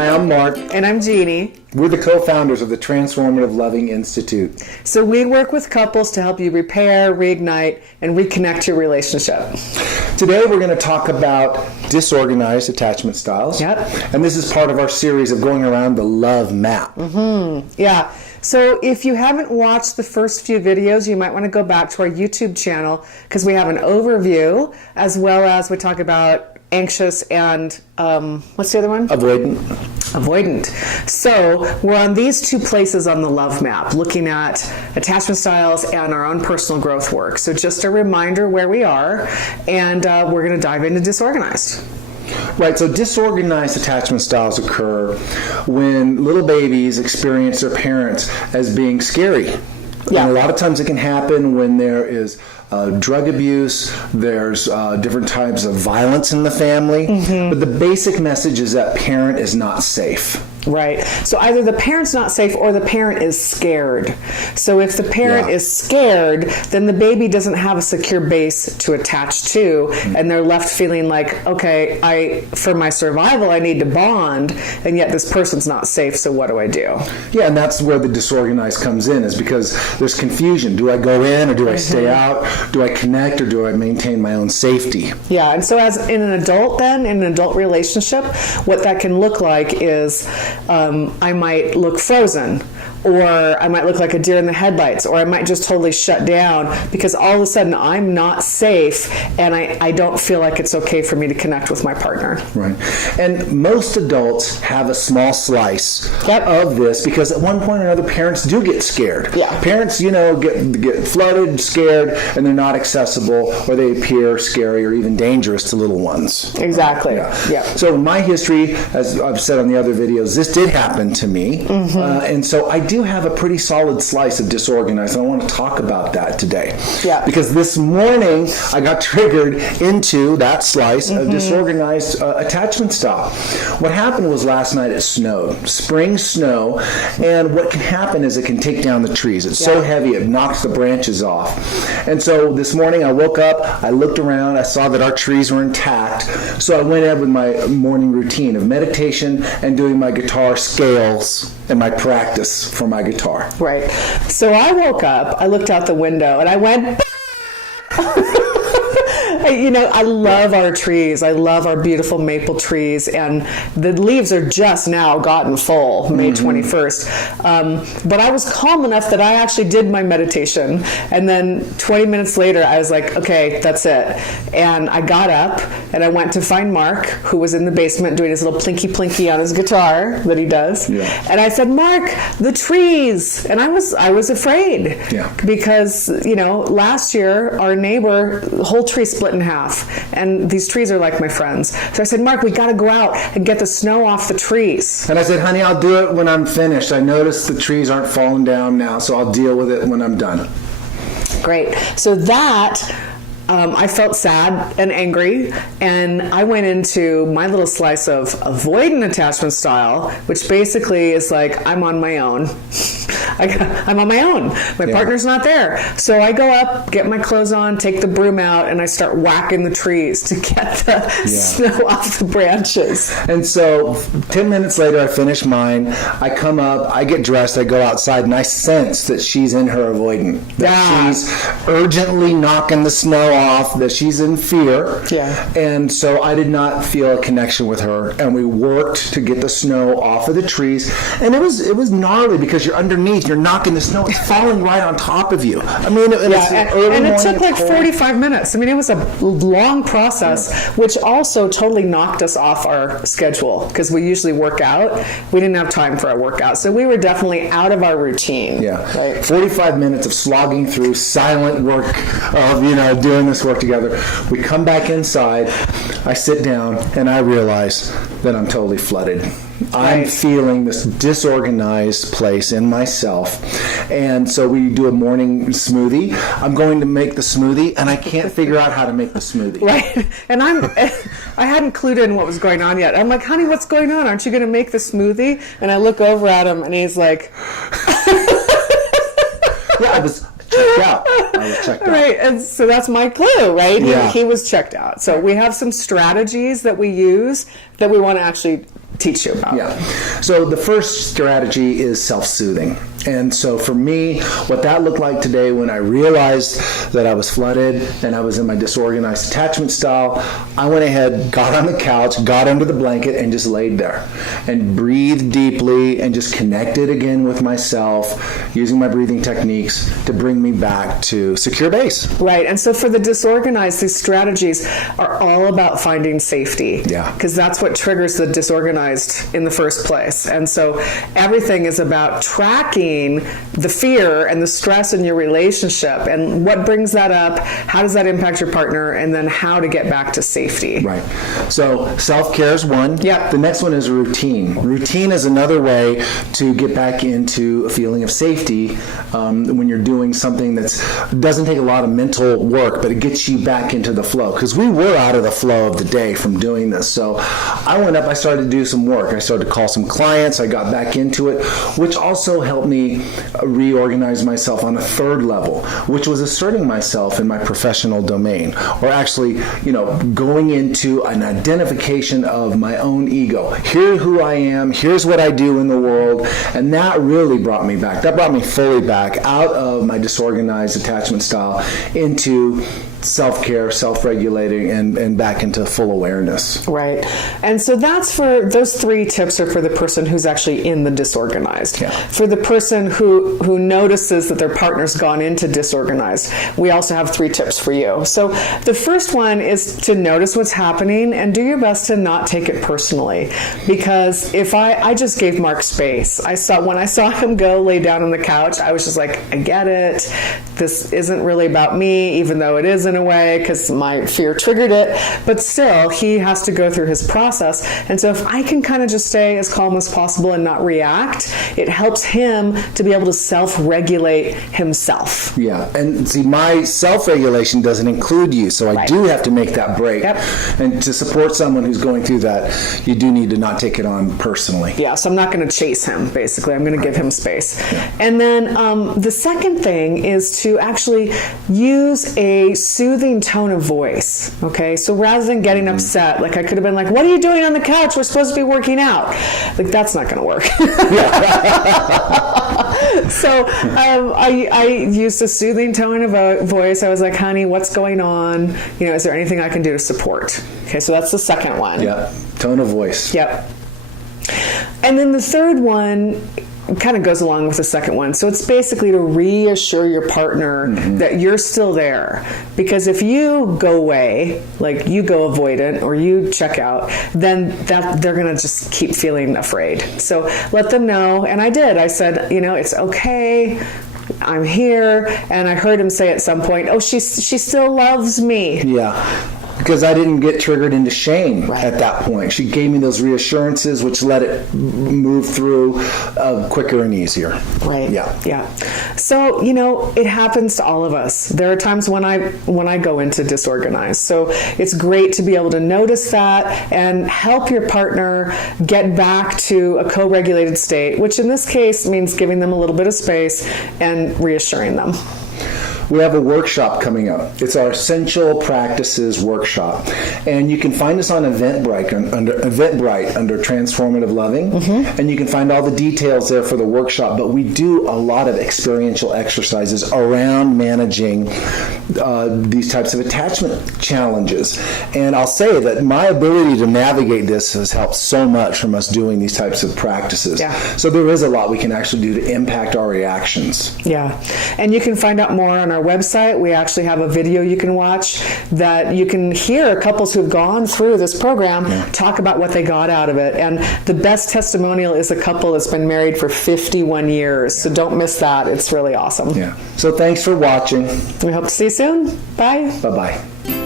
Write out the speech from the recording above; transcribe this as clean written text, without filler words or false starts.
Hi, I'm Mark. And I'm Jeannie. We're the co-founders of the Transformative Loving Institute. So we work with couples to help you repair, reignite, and reconnect your relationship. Today we're going to talk about disorganized attachment styles. Yep. And this is part of our series of going around the love map. Yeah. So if you haven't watched the first few videos, you might want to go back to our YouTube channel because we have an overview as well as we talk about anxious and what's the other one? Avoidant. So we're on these two places on the love map, looking at attachment styles and our own personal growth work. So just a reminder where we are, and we're going to dive into disorganized. Right, so disorganized attachment styles occur when little babies experience their parents as being scary. Yeah. And a lot of times it can happen when there is drug abuse, there's different types of violence in the family, but the basic message is that parent is not safe. Right. So either the parent's not safe or the parent is scared. So if the parent is scared, then the baby doesn't have a secure base to attach to, and they're left feeling like, okay, for my survival, I need to bond, and yet this person's not safe, so what do I do? Yeah, and that's where the disorganized comes in, is because there's confusion. Do I go in or do I stay out? Do I connect or do I maintain my own safety? Yeah, and so as in an adult relationship, what that can look like is I might look frozen, or I might look like a deer in the headlights, or I might just totally shut down because all of a sudden I'm not safe and I don't feel like it's okay for me to connect with my partner. Right. And most adults have a small slice of this because at one point or another parents do get scared. Yeah. Parents, get flooded, scared, and they're not accessible, or they appear scary or even dangerous to little ones. Exactly. Yeah. So my history, as I've said on the other videos, this did happen to me. And so I do have a pretty solid slice of disorganized, and I want to talk about that today. Yeah. Because this morning I got triggered into that slice of disorganized attachment style. What happened was last night it snowed, spring snow, and what can happen is it can take down the trees. It's so heavy it knocks the branches off. And so this morning I woke up, I looked around, I saw that our trees were intact, so I went ahead with my morning routine of meditation and doing my guitar scales and my practice for my guitar. Right. So I woke up, I looked out the window, and I went, I love our trees. I love our beautiful maple trees, and the leaves are just now gotten full, May 21st. But I was calm enough that I actually did my meditation, and then 20 minutes later, I was like, okay, that's it. And I got up, and I went to find Mark, who was in the basement doing his little plinky-plinky on his guitar that he does. Yeah. And I said, Mark, the trees. And I was afraid. Yeah. Because, last year, our neighbor, the whole tree split in half, and these trees are like my friends. So I said, Mark, we got to go out and get the snow off the trees. And I said, honey, I'll do it when I'm finished. I noticed the trees aren't falling down now, so I'll deal with it when I'm done. Great. So that I felt sad and angry, and I went into my little slice of avoidant attachment style, which basically is like, I'm on my own. I'm on my own. My partner's not there. So I go up, get my clothes on, take the broom out, and I start whacking the trees to get the snow off the branches. And so 10 minutes later, I finish mine. I come up, I get dressed, I go outside, and I sense that she's in her avoidant. That she's urgently knocking the snow off, that she's in fear. Yeah. And so I did not feel a connection with her, and we worked to get the snow off of the trees. And it was gnarly because you're underneath, you're knocking the snow, it's falling right on top of you. I mean, it took like 45 minutes. I mean, it was a long process, which also totally knocked us off our schedule because we usually work out. We didn't have time for our workout, so we were definitely out of our routine. Yeah, right? 45 minutes of slogging through silent work of doing this work together. We come back inside, I sit down, and I realize that I'm totally flooded. I'm feeling this disorganized place in myself. And so we do a morning smoothie. I'm going to make the smoothie, and I can't figure out how to make the smoothie. Right. And I hadn't clued in what was going on yet. I'm like, honey, what's going on? Aren't you going to make the smoothie? And I look over at him, and he's like... Yeah, I was checked out. Right, and so that's my clue, right? Yeah. He was checked out. So we have some strategies that we use that we want to actually teach you about. Yeah. So the first strategy is self-soothing. And so for me, what that looked like today when I realized that I was flooded and I was in my disorganized attachment style, I went ahead, got on the couch, got under the blanket, and just laid there and breathed deeply and just connected again with myself using my breathing techniques to bring me back to secure base. Right. And so for the disorganized, these strategies are all about finding safety. Yeah. Because that's what triggers the disorganized in the first place. And so everything is about tracking the fear and the stress in your relationship and what brings that up, how does that impact your partner, and then how to get back to safety. Right. So self-care is one. Yeah. The next one is routine. Routine is another way to get back into a feeling of safety when you're doing something that doesn't take a lot of mental work, but it gets you back into the flow. Because we were out of the flow of the day from doing this. So I went up, I started to do some work. I started to call some clients. I got back into it, which also helped me reorganize myself on a third level, which was asserting myself in my professional domain, or actually, going into an identification of my own ego. Here's who I am, here's what I do in the world, and that really brought me back. That brought me fully back out of my disorganized attachment style into self-care, self-regulating, and back into full awareness. Right. And so that's those 3 tips are for the person who's actually in the disorganized. Yeah. For the person who notices that their partner's gone into disorganized, we also have 3 tips for you. So the first one is to notice what's happening and do your best to not take it personally. Because if I just gave Mark space. When I saw him go lay down on the couch, I was just like, I get it. This isn't really about me, even though it is in a way, because my fear triggered it, but still he has to go through his process. And so if I can kind of just stay as calm as possible and not react, it helps him to be able to self-regulate himself. Yeah, and see, my self-regulation doesn't include you, so I do have to make that break. Yep. And to support someone who's going through that, you do need to not take it on personally. Yeah, so I'm not going to chase him, basically. I'm going to give him space. Yeah. And then the second thing is to actually use a soothing tone of voice, okay? So rather than getting upset, like I could have been like, what are you doing on the couch? We're supposed to be working out. Like, that's not going to work. So I used a soothing tone of voice. I was like, honey, what's going on? Is there anything I can do to support? Okay, so that's the second one. Yeah, tone of voice. Yep. And then the third one kind of goes along with the second one. So it's basically to reassure your partner that you're still there. Because if you go away, like you go avoidant or you check out, then they're going to just keep feeling afraid. So let them know. And I did. I said, it's okay. I'm here. And I heard him say at some point, oh, she still loves me. Yeah. Because I didn't get triggered into shame at that point. She gave me those reassurances, which let it move through quicker and easier. Right. Yeah. So, it happens to all of us. There are times when I go into disorganized. So it's great to be able to notice that and help your partner get back to a co-regulated state, which in this case means giving them a little bit of space and reassuring them. We have a workshop coming up. It's our Essential Practices workshop. And you can find us on Eventbrite under Transformative Loving. And you can find all the details there for the workshop. But we do a lot of experiential exercises around managing these types of attachment challenges. And I'll say that my ability to navigate this has helped so much from us doing these types of practices. Yeah. So there is a lot we can actually do to impact our reactions. Yeah. And you can find out more on our website. We actually have a video you can watch that you can hear couples who've gone through this program talk about what they got out of it. And the best testimonial is a couple that's been married for 51 years. So don't miss that. It's really awesome. Yeah. So thanks for watching. We hope to see you soon. Bye. Bye-bye.